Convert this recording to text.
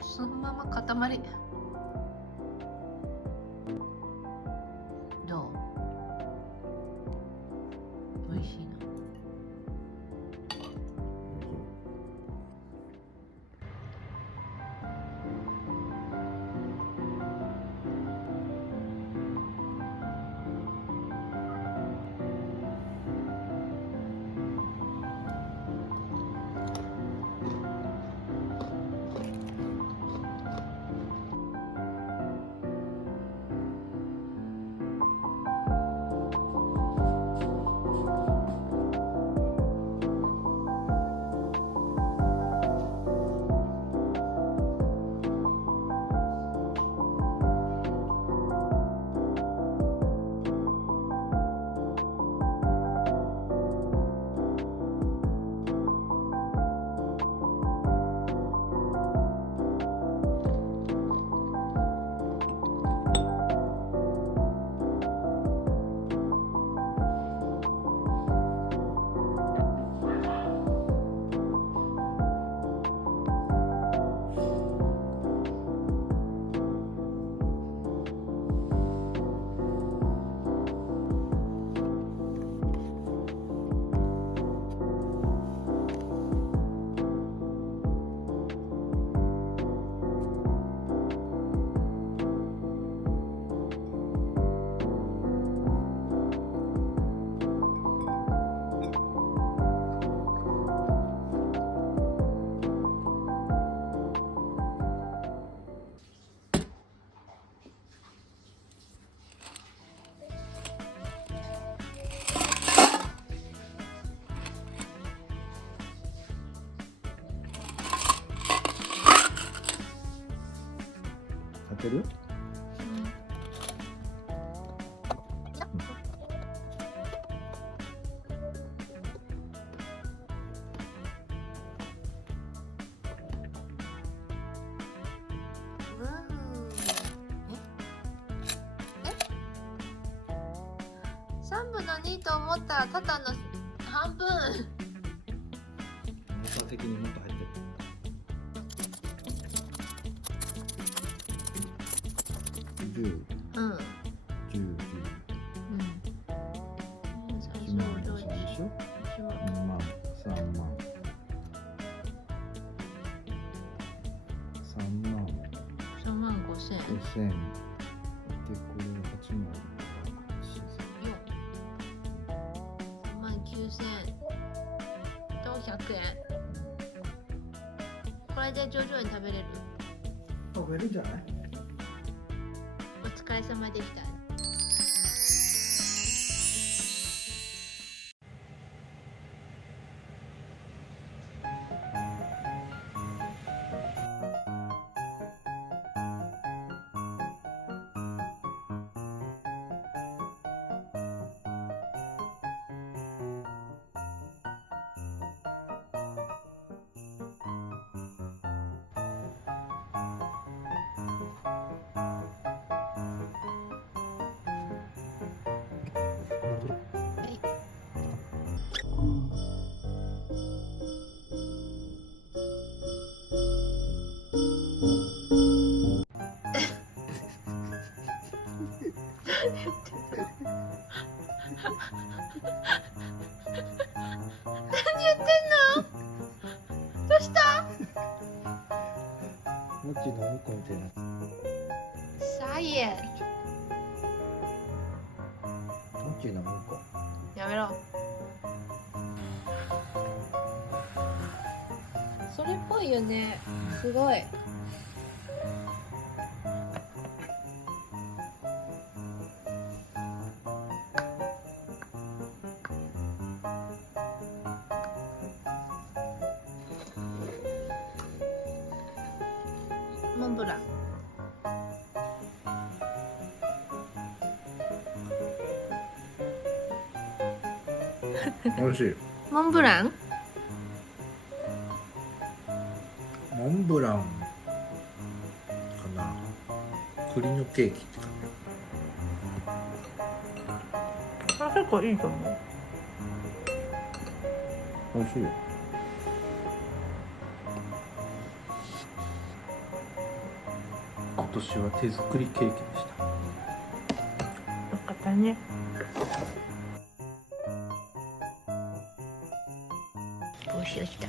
そのまま塊。どう？美味しいな。開ける？3分の2と思ったらただの半分。的にもっと入ってる。10、うん10、10。うん1万5000でしょ。2万、3万、3万3万5千5000で、これ8万3万9千と100円。これで徐々に食べれる。食べるんじゃない？お疲れ様でした。何言ってんの？どうした？もっちの向こうみたいな。サイエン。もっちの向こやめろ。それっぽいよね。すごい。モンブラン。う。美味しい。モンブラン？モンブランかな。栗のケーキって感あ、結構いいと思う。じ。美味しいよ。今年は手作りケーキでした。よかったね。帽子をした。